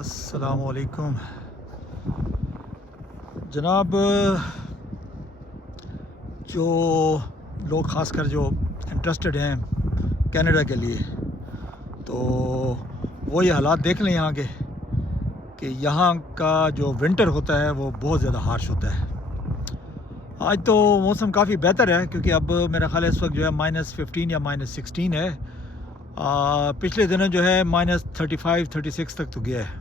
السلام علیکم جناب. جو لوگ خاص کر جو انٹرسٹڈ ہیں کینیڈا کے لیے، تو وہ یہ حالات دیکھ لیں یہاں کے کہ یہاں کا جو ونٹر ہوتا ہے وہ بہت زیادہ ہارش ہوتا ہے. آج تو موسم کافی بہتر ہے کیونکہ اب میرا خیال ہے اس وقت جو ہے -15 یا -16 ہے. پچھلے دنوں جو ہے -35 36 تک تو گیا ہے.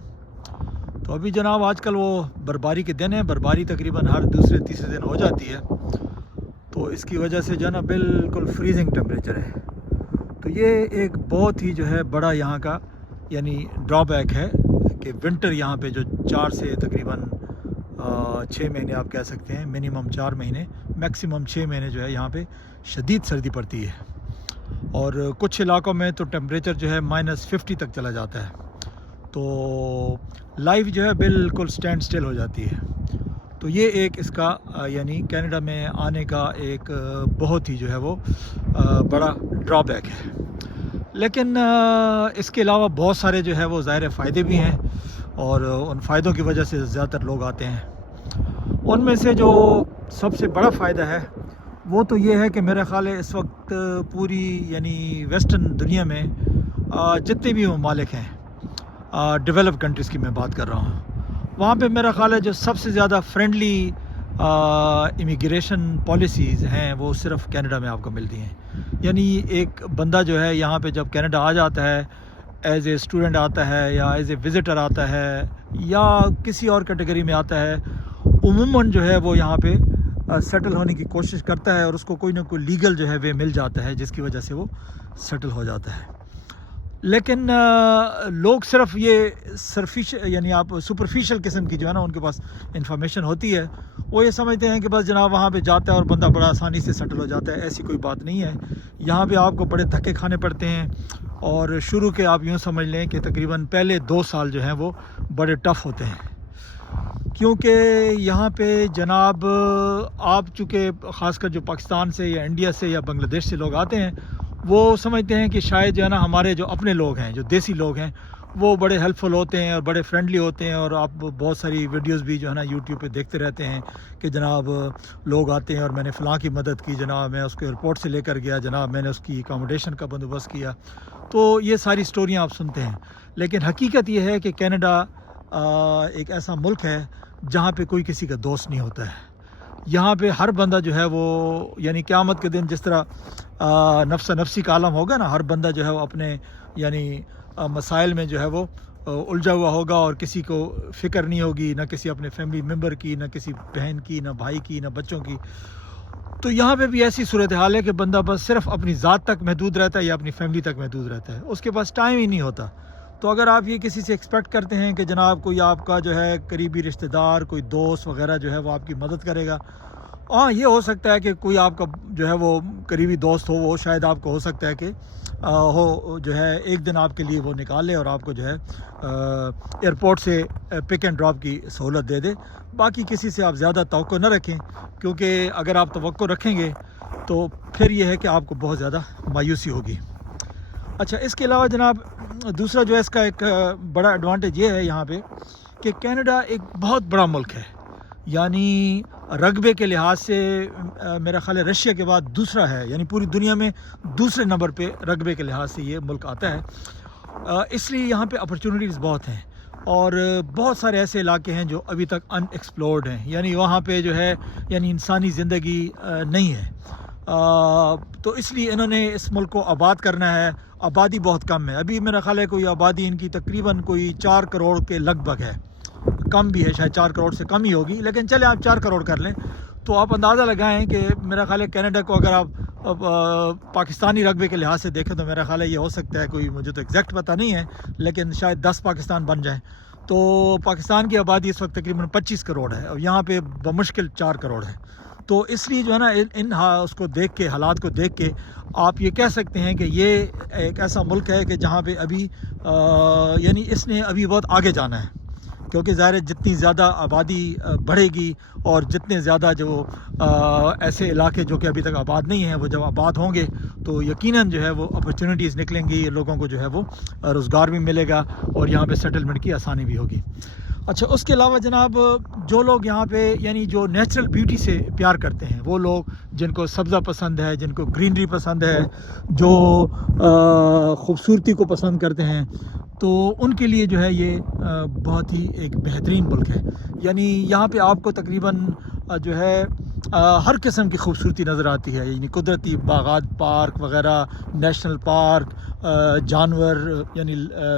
تو ابھی جناب آج کل وہ برفباری کے دن ہیں، برفباری تقریباً ہر دوسرے تیسرے دن ہو جاتی ہے، تو اس کی وجہ سے جو ہے نا بالکل فریزنگ ٹیمپریچر ہے. تو یہ ایک بہت ہی جو ہے بڑا یہاں کا یعنی ڈرا بیک ہے کہ ونٹر یہاں پہ جو 4 سے تقریباً 6 مہینے آپ کہہ سکتے ہیں، منیمم 4 مہینے میکسیمم 6 مہینے جو ہے یہاں پہ شدید سردی پڑتی ہے، اور کچھ علاقوں میں تو ٹیمپریچر جو ہے -50 تک چلا جاتا ہے. تو لائف جو ہے بالکل سٹینڈ سٹل ہو جاتی ہے. تو یہ ایک اس کا یعنی کینیڈا میں آنے کا ایک بہت ہی جو ہے وہ بڑا ڈرا بیک ہے. لیکن اس کے علاوہ بہت سارے جو ہے وہ ظاہر فائدے بھی ہیں، اور ان فائدوں کی وجہ سے زیادہ تر لوگ آتے ہیں. ان میں سے جو سب سے بڑا فائدہ ہے وہ تو یہ ہے کہ میرا خیال ہے اس وقت پوری یعنی ویسٹرن دنیا میں جتنے بھی ممالک ہیں، ڈیولپ کنٹریز کی میں بات کر رہا ہوں، وہاں پہ میرا خیال ہے جو سب سے زیادہ فرینڈلی امیگریشن پالیسیز ہیں وہ صرف کینیڈا میں آپ کو ملتی ہیں. یعنی ایک بندہ جو ہے یہاں پہ جب کینیڈا آ جاتا ہے ایز اے اسٹوڈنٹ آتا ہے یا ایز اے وزٹر آتا ہے یا کسی اور کیٹیگری میں آتا ہے، عموماً جو ہے وہ یہاں پہ سیٹل ہونے کی کوشش کرتا ہے، اور اس کو کوئی نہ کوئی لیگل جو ہے وہ مل جاتا ہے جس کی وجہ سے وہ سیٹل ہو جاتا ہے. لیکن لوگ صرف یہ یعنی آپ سپرفیشل قسم کی جو ہے نا ان کے پاس انفارمیشن ہوتی ہے، وہ یہ سمجھتے ہیں کہ بس جناب وہاں پہ جاتا ہے اور بندہ بڑا آسانی سے سیٹل ہو جاتا ہے. ایسی کوئی بات نہیں ہے. یہاں پہ آپ کو بڑے دھکے کھانے پڑتے ہیں، اور شروع کے آپ یوں سمجھ لیں کہ تقریباً پہلے 2 سال جو ہیں وہ بڑے ٹف ہوتے ہیں، کیونکہ یہاں پہ جناب آپ چونکہ خاص کر جو پاکستان سے یا انڈیا سے یا بنگلہ دیش سے لوگ آتے ہیں، وہ سمجھتے ہیں کہ شاید جو ہے نا ہمارے جو اپنے لوگ ہیں، جو دیسی لوگ ہیں، وہ بڑے ہیلپ فل ہوتے ہیں اور بڑے فرینڈلی ہوتے ہیں. اور آپ بہت ساری ویڈیوز بھی جو ہے نا یوٹیوب پہ دیکھتے رہتے ہیں کہ جناب لوگ آتے ہیں اور میں نے فلاں کی مدد کی، جناب میں اس کو ایئرپورٹ سے لے کر گیا، جناب میں نے اس کی اکاموڈیشن کا بندوبست کیا. تو یہ ساری سٹوریاں آپ سنتے ہیں. لیکن حقیقت یہ ہے کہ کینیڈا ایک ایسا ملک ہے جہاں پہ کوئی کسی کا دوست نہیں ہوتا ہے. یہاں پہ ہر بندہ جو ہے وہ یعنی قیامت کے دن جس طرح نفس نفسی کا عالم ہوگا نا، ہر بندہ جو ہے وہ اپنے یعنی مسائل میں جو ہے وہ الجھا ہوا ہوگا، اور کسی کو فکر نہیں ہوگی، نہ کسی اپنے فیملی ممبر کی، نہ کسی بہن کی، نہ بھائی کی، نہ بچوں کی. تو یہاں پہ بھی ایسی صورتحال ہے کہ بندہ بس صرف اپنی ذات تک محدود رہتا ہے یا اپنی فیملی تک محدود رہتا ہے، اس کے پاس ٹائم ہی نہیں ہوتا. تو اگر آپ یہ کسی سے ایکسپیکٹ کرتے ہیں کہ جناب کوئی آپ کا جو ہے قریبی رشتہ دار، کوئی دوست وغیرہ جو ہے وہ آپ کی مدد کرے گا، ہاں یہ ہو سکتا ہے کہ کوئی آپ کا جو ہے وہ قریبی دوست ہو، وہ شاید آپ کو ہو سکتا ہے کہ ہو جو ہے ایک دن آپ کے لیے وہ نکال لے اور آپ کو جو ہے ایئرپورٹ سے پک اینڈ ڈراپ کی سہولت دے دے. باقی کسی سے آپ زیادہ توقع نہ رکھیں، کیونکہ اگر آپ توقع رکھیں گے تو پھر یہ ہے کہ آپ کو بہت زیادہ مایوسی ہوگی. اچھا، اس کے علاوہ جناب دوسرا جو ہے اس کا ایک بڑا ایڈوانٹیج یہ ہے یہاں پہ کہ کینیڈا ایک بہت بڑا ملک ہے. یعنی رقبے کے لحاظ سے میرا خیال ہے رشیا کے بعد دوسرا ہے، یعنی پوری دنیا میں دوسرے نمبر پہ رقبے کے لحاظ سے یہ ملک آتا ہے. اس لیے یہاں پہ اپرچونیٹیز بہت ہیں، اور بہت سارے ایسے علاقے ہیں جو ابھی تک ان ایکسپلورڈ ہیں، یعنی وہاں پہ جو ہے یعنی انسانی زندگی نہیں ہے. تو اس لیے انہوں نے اس ملک کو آباد کرنا ہے. آبادی بہت کم ہے، ابھی میرا خیال ہے کوئی آبادی ان کی تقریباً کوئی 4 کروڑ کے لگ بھگ ہے، کم بھی ہے، شاید 4 کروڑ سے کم ہی ہوگی، لیکن چلے آپ 4 کروڑ کر لیں. تو آپ اندازہ لگائیں کہ میرا خیال ہے کینیڈا کو اگر آپ پاکستانی رقبے کے لحاظ سے دیکھیں تو میرا خیال ہے یہ ہو سکتا ہے، کوئی مجھے تو ایگزیکٹ پتہ نہیں ہے، لیکن شاید 10 پاکستان بن جائیں. تو پاکستان کی آبادی اس وقت تقریباً 25 کروڑ ہے، اور یہاں پہ بمشکل 4 کروڑ ہے. تو اس لیے جو ہے نا ان اس کو دیکھ کے، حالات کو دیکھ کے آپ یہ کہہ سکتے ہیں کہ یہ ایک ایسا ملک ہے کہ جہاں پہ ابھی یعنی اس نے ابھی بہت آگے جانا ہے. کیونکہ ظاہر ہے جتنی زیادہ آبادی بڑھے گی اور جتنے زیادہ جو ایسے علاقے جو کہ ابھی تک آباد نہیں ہیں وہ جب آباد ہوں گے تو یقیناً جو ہے وہ اپرچونیٹیز نکلیں گی، لوگوں کو جو ہے وہ روزگار بھی ملے گا اور یہاں پہ سیٹلمنٹ کی آسانی بھی ہوگی۔ اچھا، اس کے علاوہ جناب جو لوگ یہاں پہ یعنی جو نیچرل بیوٹی سے پیار کرتے ہیں، وہ لوگ جن کو سبزہ پسند ہے، جن کو گرینری پسند ہے، جو خوبصورتی کو پسند کرتے ہیں، تو ان کے لیے جو ہے یہ بہت ہی ایک بہترین ملک ہے۔ یعنی یہاں پہ آپ کو تقریباً جو ہے ہر قسم کی خوبصورتی نظر آتی ہے، یعنی قدرتی باغات، پارک وغیرہ، نیشنل پارک، جانور، یعنی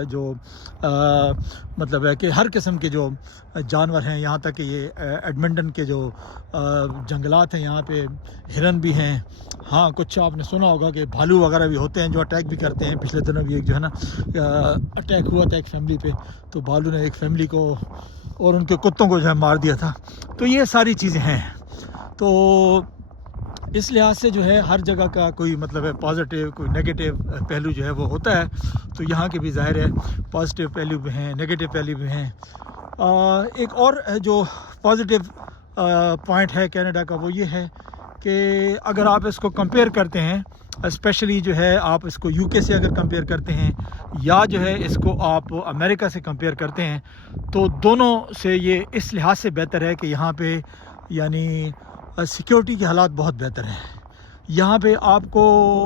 جو مطلب ہے کہ ہر قسم کے جو جانور ہیں، یہاں تک کہ یہ ایڈمنٹن کے جو جنگلات ہیں یہاں پہ ہرن بھی ہیں۔ ہاں، کچھ آپ نے سنا ہوگا کہ بھالو وغیرہ بھی ہوتے ہیں جو اٹیک بھی کرتے ہیں۔ پچھلے دنوں بھی ایک جو ہے نا اٹیک ہوا تھا ایک فیملی پہ، تو بھالو نے ایک فیملی کو اور ان کے کتوں کو جو ہے مار دیا تھا۔ تو یہ ساری چیزیں ہیں، تو اس لحاظ سے جو ہے ہر جگہ کا کوئی مطلب ہے پازیٹیو کوئی نیگیٹو پہلو جو ہے وہ ہوتا ہے، تو یہاں کے بھی ظاہر ہے پازیٹیو پہلو بھی ہیں، نیگیٹو پہلو بھی ہیں۔ ایک اور جو پازیٹیو پوائنٹ ہے کینیڈا کا وہ یہ ہے کہ اگر آپ اس کو کمپیئر کرتے ہیں، اسپیشلی جو ہے آپ اس کو یو کے سے اگر کمپیئر کرتے ہیں یا جو ہے اس کو آپ امریکہ سے کمپیئر کرتے ہیں، تو دونوں سے یہ اس لحاظ سے بہتر ہے کہ یہاں پہ یعنی سیکیورٹی کے حالات بہت بہتر ہیں۔ یہاں پہ آپ کو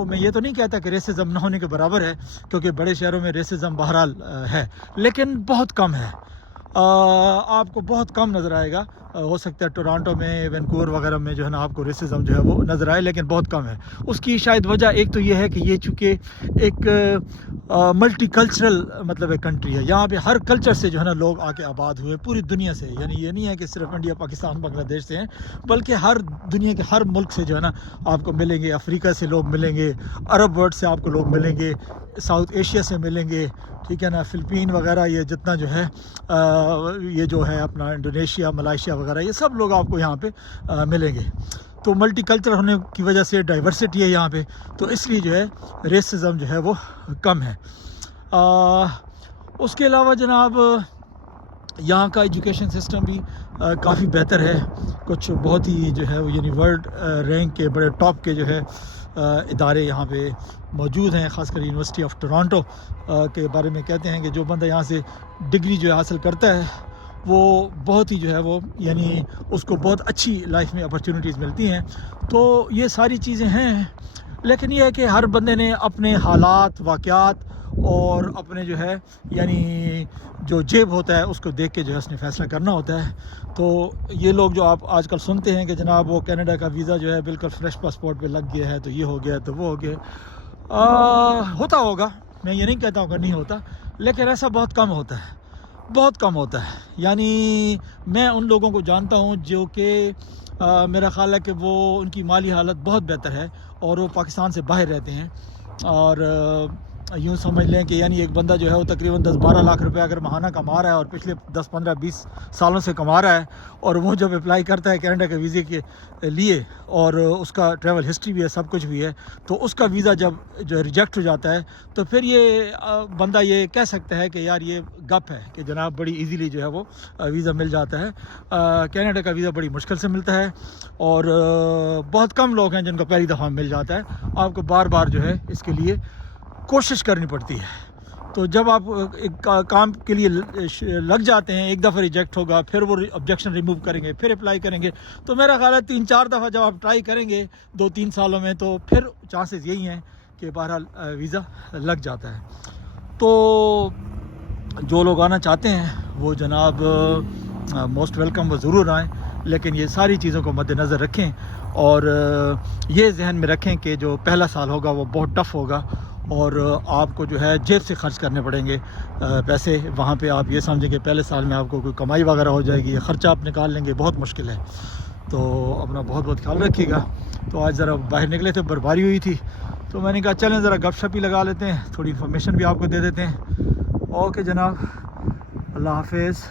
میں یہ تو نہیں کہتا کہ ریسزم نہ ہونے کے برابر ہے، کیونکہ بڑے شہروں میں ریسزم بہرحال ہے، لیکن بہت کم ہے۔ آپ کو بہت کم نظر آئے گا، ہو سکتا ہے ٹورانٹو میں، وینکوور وغیرہ میں جو ہے نا آپ کو ریسزم جو ہے وہ نظر آئے، لیکن بہت کم ہے۔ اس کی شاید وجہ ایک تو یہ ہے کہ یہ چونکہ ایک ملٹی کلچرل مطلب ایک کنٹری ہے، یہاں پہ ہر کلچر سے جو ہے نا لوگ آ کے آباد ہوئے پوری دنیا سے، یعنی یہ نہیں ہے کہ صرف انڈیا، پاکستان، بنگلہ دیش سے ہیں، بلکہ ہر دنیا کے ہر ملک سے جو ہے نا آپ کو ملیں گے۔ افریقہ سے لوگ ملیں گے، عرب ورلڈ سے آپ کو لوگ ملیں گے، ساؤتھ ایشیا سے ملیں گے، ٹھیک ہے نا، فلپین وغیرہ، یہ جتنا جو ہے یہ جو ہے اپنا انڈونیشیا، ملائیشیا وغیرہ، یہ سب لوگ آپ کو یہاں پہ ملیں گے۔ تو ملٹی کلچر ہونے کی وجہ سے ڈائیورسٹی ہے یہاں پہ، تو اس لیے جو ہے ریسزم جو ہے وہ کم ہے۔ اس کے علاوہ جناب یہاں کا ایجوکیشن سسٹم بھی کافی بہتر ہے، کچھ بہت ہی جو ہے یعنی ورلڈ رینک کے بڑے ٹاپ کے جو ہے ادارے یہاں پہ موجود ہیں، خاص کر یونیورسٹی آف ٹورانٹو کے بارے میں کہتے ہیں کہ جو بندہ یہاں سے ڈگری جو ہے حاصل کرتا ہے وہ بہت ہی جو ہے وہ یعنی اس کو بہت اچھی لائف میں اپرچونیٹیز ملتی ہیں۔ تو یہ ساری چیزیں ہیں، لیکن یہ ہے کہ ہر بندے نے اپنے حالات، واقعات اور اپنے جو ہے یعنی جو جیب ہوتا ہے اس کو دیکھ کے جو ہے اس نے فیصلہ کرنا ہوتا ہے۔ تو یہ لوگ جو آپ آج کل سنتے ہیں کہ جناب وہ کینیڈا کا ویزا جو ہے بالکل فریش پاسپورٹ پہ لگ گیا ہے، تو یہ ہو گیا، تو وہ ہو گیا، ہوتا ہوگا، میں یہ نہیں کہتا ہوں کہ نہیں ہوتا، لیکن ایسا بہت کم ہوتا ہے، بہت کم ہوتا ہے۔ یعنی میں ان لوگوں کو جانتا ہوں جو کہ میرا خیال ہے کہ وہ ان کی مالی حالت بہت بہتر ہے اور وہ پاکستان سے باہر رہتے ہیں، اور یوں سمجھ لیں کہ یعنی ایک بندہ جو ہے وہ تقریباً 10-12 لاکھ روپے اگر ماہانہ کما رہا ہے اور پچھلے 10-15-20 سالوں سے کما رہا ہے، اور وہ جب اپلائی کرتا ہے کینیڈا کے ویزے کے لیے اور اس کا ٹریول ہسٹری بھی ہے، سب کچھ بھی ہے، تو اس کا ویزا جب جو ریجیکٹ ہو جاتا ہے تو پھر یہ بندہ یہ کہہ سکتا ہے کہ یار یہ گپ ہے کہ جناب بڑی ایزیلی جو ہے وہ ویزا مل جاتا ہے۔ کینیڈا کا ویزا بڑی مشکل سے ملتا ہے اور بہت کم لوگ ہیں جن کو پہلی دفعہ مل جاتا ہے، آپ کو بار بار جو ہے اس کے لیے کوشش کرنی پڑتی ہے۔ تو جب آپ ایک کام کے لیے لگ جاتے ہیں، ایک دفعہ ریجیکٹ ہوگا، پھر وہ آبجیکشن ریموو کریں گے، پھر اپلائی کریں گے، تو میرا خیال ہے 3-4 دفعہ جب آپ ٹرائی کریں گے 2-3 سالوں میں، تو پھر چانسز یہی ہیں کہ بہرحال ویزا لگ جاتا ہے۔ تو جو لوگ آنا چاہتے ہیں وہ جناب موسٹ ویلکم، وہ ضرور آئیں، لیکن یہ ساری چیزوں کو مد نظر رکھیں اور یہ ذہن میں رکھیں کہ جو پہلا سال ہوگا وہ بہت ٹف ہوگا اور آپ کو جو ہے جیب سے خرچ کرنے پڑیں گے پیسے۔ وہاں پہ آپ یہ سمجھیں کہ پہلے سال میں آپ کو کوئی کمائی وغیرہ ہو جائے گی، یہ خرچہ آپ نکال لیں گے، بہت مشکل ہے۔ تو اپنا بہت بہت خیال رکھیے گا۔ تو آج ذرا باہر نکلے تھے، برفباری ہوئی تھی، تو میں نے کہا چلیں ذرا گپ شپ ہی لگا لیتے ہیں، تھوڑی انفارمیشن بھی آپ کو دے دیتے ہیں۔ اوکے جناب، اللہ حافظ۔